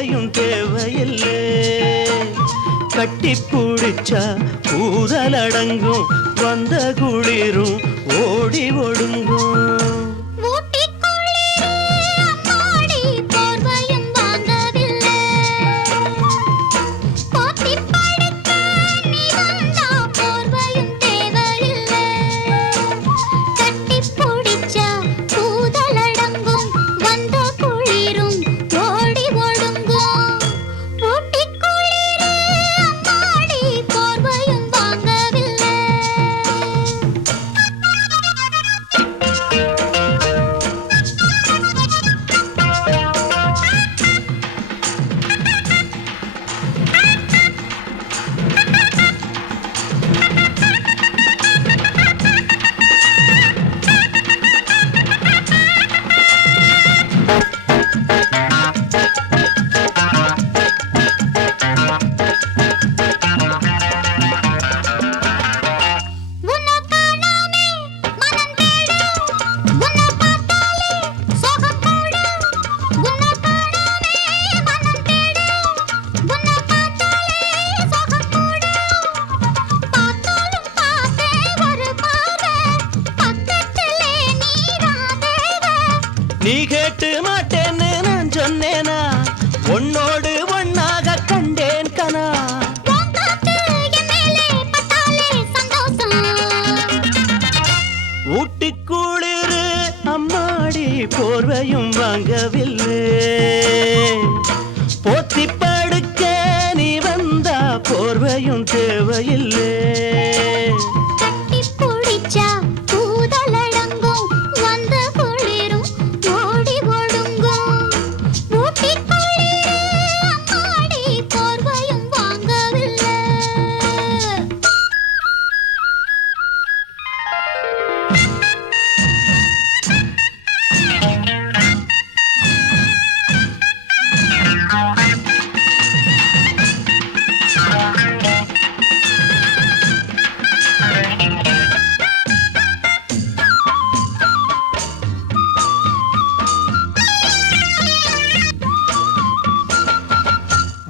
போர்வையும் தேவையில்லை. கட்டி பிடிச்சா கூதலடங்கும், வந்த குளிரும் ஓடி ஒடுங்கும். நீ கேட்டு மாட்டேன்னு நான் சொன்னேனா, உன்னோடு ஒன்னாக கண்டேன் கனா. ஊட்டிக்குளிரு அம்மாடி போர்வையும் வாங்கவில்லை. போத்தி படுக்க நீ வந்தா போர்வையும் தேவையில்லை.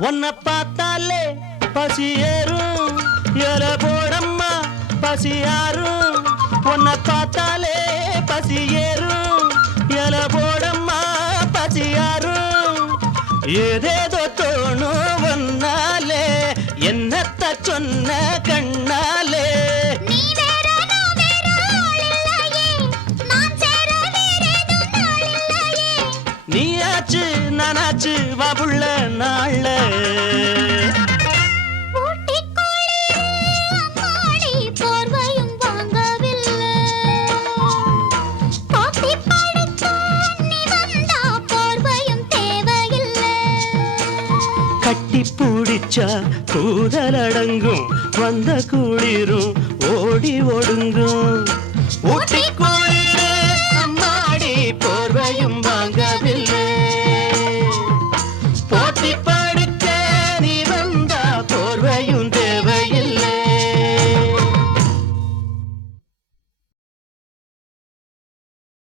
உன்னை பார்த்தாலே பசி ஏறும், எல போடம்மா பசி யாரும். உன்னை பார்த்தாலே பசி ஏறும், எல போடம்மா பசி யாரும். ஏதேதோ தோணும் ஒன்னாலே, என்னத்த சொன்ன கண்ணாலே. நீயாச்சு நானாச்சு வாபுள்ள நாள்ல. கட்டி பிடிச்சா கூதலடங்கும், வந்த குளிரும் ஓடி ஒடுங்கும். ஊட்டிக்குள்